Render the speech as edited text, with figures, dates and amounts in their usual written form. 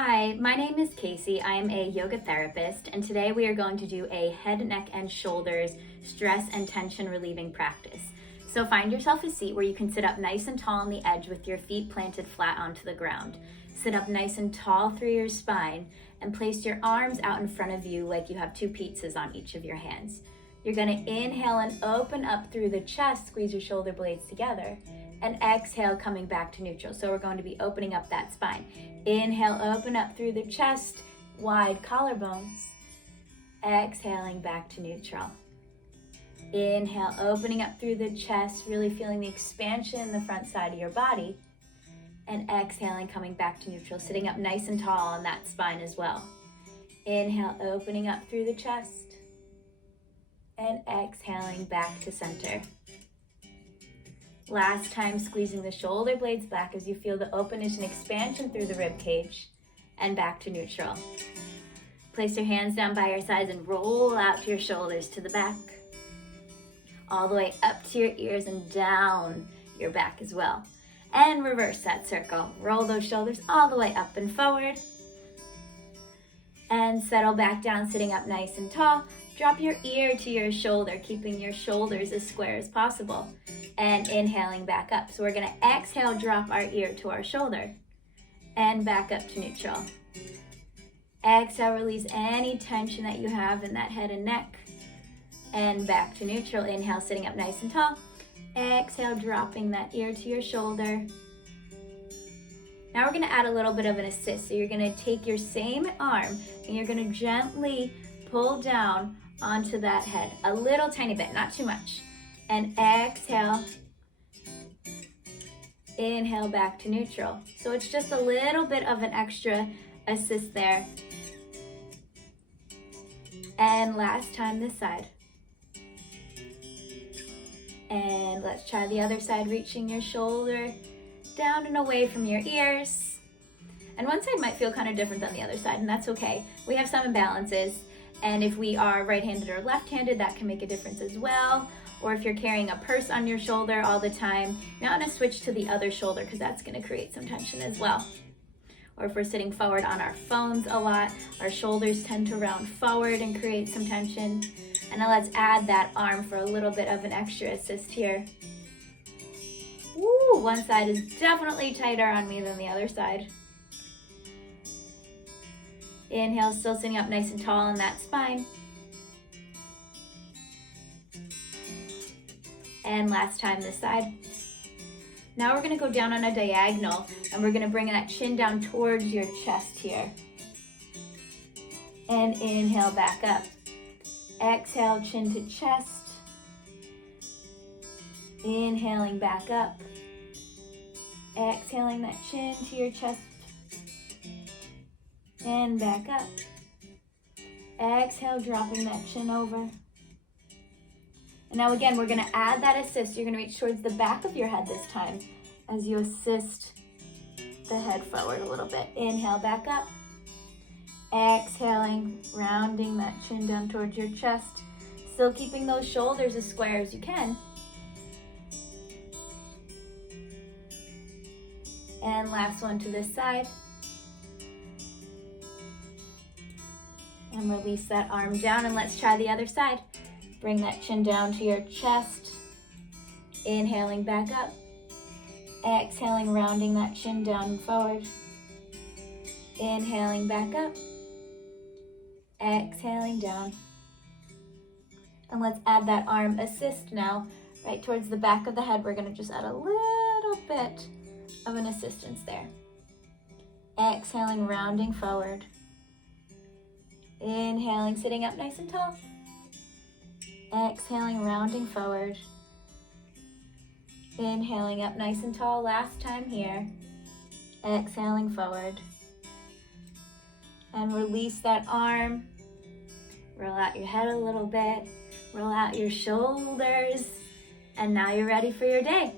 Hi, my name is Casey. I am a yoga therapist, and today we are going to do a head, neck, and shoulders stress and tension relieving practice. So find yourself a seat where you can sit up nice and tall on the edge with your feet planted flat onto the ground. Sit up nice and tall through your spine and place your arms out in front of you like you have two pizzas on each of your hands. You're going to inhale and open up through the chest, squeeze your shoulder blades together, and exhale, coming back to neutral. So we're going to be opening up that spine. Inhale, open up through the chest, wide collarbones. Exhaling back to neutral. Inhale, opening up through the chest, really feeling the expansion in the front side of your body. And exhaling, coming back to neutral, sitting up nice and tall on that spine as well. Inhale, opening up through the chest. And exhaling back to center. Last time, squeezing the shoulder blades back as you feel the openness and expansion through the rib cage, and back to neutral. Place your hands down by your sides and roll out your shoulders to the back, all the way up to your ears and down your back as well. And reverse that circle. Roll those shoulders all the way up and forward. And settle back down, sitting up nice and tall. Drop your ear to your shoulder, keeping your shoulders as square as possible. And inhaling back up. So we're gonna exhale, drop our ear to our shoulder. And back up to neutral. Exhale, release any tension that you have in that head and neck. And back to neutral. Inhale, sitting up nice and tall. Exhale, dropping that ear to your shoulder. Now we're gonna add a little bit of an assist. So you're gonna take your same arm and you're gonna gently pull down onto that head, a little tiny bit, not too much. And exhale, inhale back to neutral. So it's just a little bit of an extra assist there. And last time this side. And let's try the other side, reaching your shoulder down and away from your ears. And one side might feel kind of different than the other side, and that's okay. We have some imbalances. And if we are right-handed or left-handed, that can make a difference as well. Or if you're carrying a purse on your shoulder all the time, you want to switch to the other shoulder because that's going to create some tension as well. Or if we're sitting forward on our phones a lot, our shoulders tend to round forward and create some tension. And now let's add that arm for a little bit of an extra assist here. Woo, one side is definitely tighter on me than the other side. Inhale, still sitting up nice and tall on that spine. And last time this side. Now we're gonna go down on a diagonal and we're gonna bring that chin down towards your chest here. And inhale back up. Exhale, chin to chest. Inhaling back up. Exhaling that chin to your chest. And back up. Exhale, dropping that chin over. And now again, we're gonna add that assist. You're gonna reach towards the back of your head this time as you assist the head forward a little bit. Inhale, back up. Exhaling, rounding that chin down towards your chest. Still keeping those shoulders as square as you can. And last one to this side. And release that arm down, and let's try the other side. Bring that chin down to your chest. Inhaling back up. Exhaling, rounding that chin down and forward. Inhaling back up. Exhaling down. And let's add that arm assist now, right towards the back of the head. We're gonna just add a little bit of an assistance there. Exhaling, rounding forward. Inhaling, sitting up nice and tall. Exhaling, rounding forward. Inhaling up nice and tall, last time here. Exhaling forward. And release that arm. Roll out your head a little bit. Roll out your shoulders. And now you're ready for your day.